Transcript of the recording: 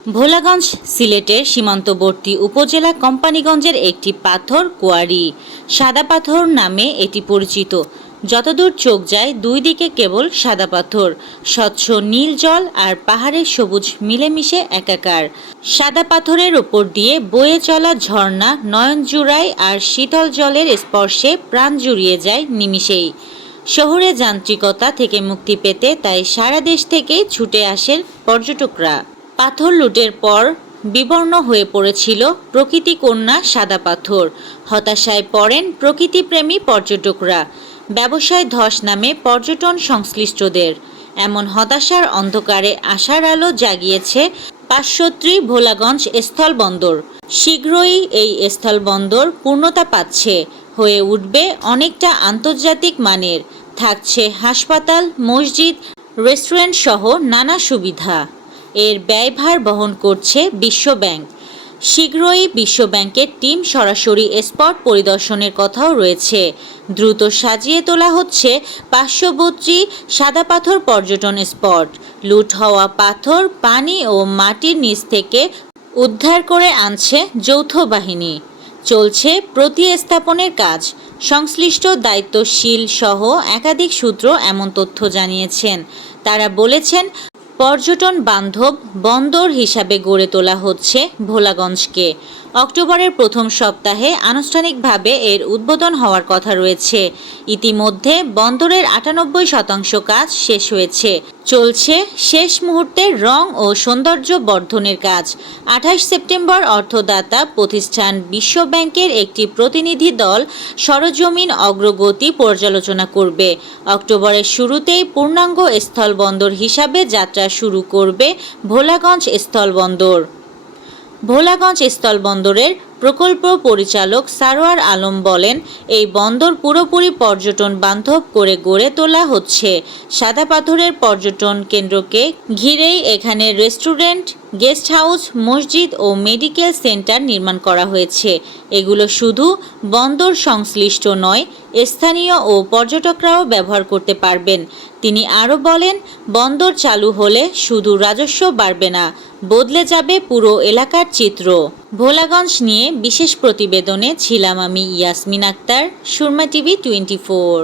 ভোলাগঞ্জ সিলেটের সীমান্তবর্তী উপজেলা কোম্পানীগঞ্জের একটি পাথর কোয়ারি। সাদা পাথর নামে এটি পরিচিত। যতদূর চোখ যায় দুই দিকে কেবল সাদা পাথর, স্বচ্ছ নীল জল আর পাহাড়ের সবুজ মিলেমিশে একাকার। সাদা পাথরের উপর দিয়ে বয়ে চলা ঝর্ণা নয়ন জুড়ায় আর শীতল জলের স্পর্শে প্রাণ জুড়িয়ে যায় নিমিষেই। শহুরে যান্ত্রিকতা থেকে মুক্তি পেতে তাই সারা দেশ থেকে ছুটে আসেন পর্যটকরা। পাথর লুটের পর বিবর্ণ হয়ে পড়েছিল প্রকৃতি কন্যা সাদা পাথর। হতাশায় পড়েন প্রকৃতিপ্রেমী পর্যটকরা। ব্যবসায় ধস নামে পর্যটন সংশ্লিষ্টদের। এমন হতাশার অন্ধকারে আশার আলো জাগিয়েছে পার্শ্বত্রী ভোলাগঞ্জ স্থলবন্দর। শীঘ্রই এই স্থলবন্দর পূর্ণতা পাচ্ছে, হয়ে উঠবে অনেকটা আন্তর্জাতিক মানের। থাকছে হাসপাতাল, মসজিদ, রেস্টুরেন্ট সহ নানা সুবিধা। এর ব্যয়ভার বহন করছে বিশ্বব্যাংক। শীঘ্রই বিশ্বব্যাংকের টিম সরাসরি স্পট পরিদর্শনের কথাও রয়েছে। দ্রুত সাজিয়ে তোলা হচ্ছে পার্শ্ববর্তী সাদা পাথর পর্যটন স্পট। লুট হওয়া পাথর পানি ও মাটির নিচ থেকে উদ্ধার করে আনছে যৌথ বাহিনী। চলছে প্রতিস্থাপনের কাজ। সংশ্লিষ্ট দায়িত্বশীল সহ একাধিক সূত্র এমন তথ্য জানিয়েছেন। তারা বলেছেন, পর্যটন বান্ধব বন্দর হিসাবে গড়ে তোলা হচ্ছে ভোলাগঞ্জকে। অক্টোবরের প্রথম সপ্তাহে আনুষ্ঠানিকভাবে এর উদ্বোধন হওয়ার কথা রয়েছে। ইতিমধ্যে বন্দরের ৯৮% কাজ শেষ হয়েছে। চলছে শেষ মুহূর্তের রং ও সৌন্দর্য বর্ধনের কাজ। ২৮ সেপ্টেম্বর অর্থদাতা প্রতিষ্ঠান বিশ্বব্যাংকের একটি প্রতিনিধি দল সরজমিন অগ্রগতি পর্যালোচনা করবে। অক্টোবরের শুরুতেই পূর্ণাঙ্গ স্থলবন্দর হিসাবে যাত্রা শুরু করবে ভোলাগঞ্জ স্থলবন্দর। ভোলাগঞ্জ স্থলবন্দরের প্রকল্প পরিচালক সারোয়ার আলম বলেন, এই বন্দর পুরোপুরি পর্যটন বান্ধব করে গড়ে তোলা হচ্ছে। সাদা পাথরের পর্যটন কেন্দ্রকে ঘিরেই এখানে রেস্টুরেন্ট, গেস্ট হাউস, মসজিদ ও মেডিকেল সেন্টার নির্মাণ করা হয়েছে। এগুলো শুধু বন্দর সংশ্লিষ্ট নয়, স্থানীয় ও পর্যটকরাও ব্যবহার করতে পারবেন। তিনি আরও বলেন, বন্দর চালু হলে শুধু রাজস্ব বাড়বে না, বদলে যাবে পুরো এলাকার চিত্র। ভোলাগঞ্জ নিয়ে বিশেষ প্রতিবেদনে ছিলাম আমি ইয়াসমিন আক্তার, সুরমা টিভি 24।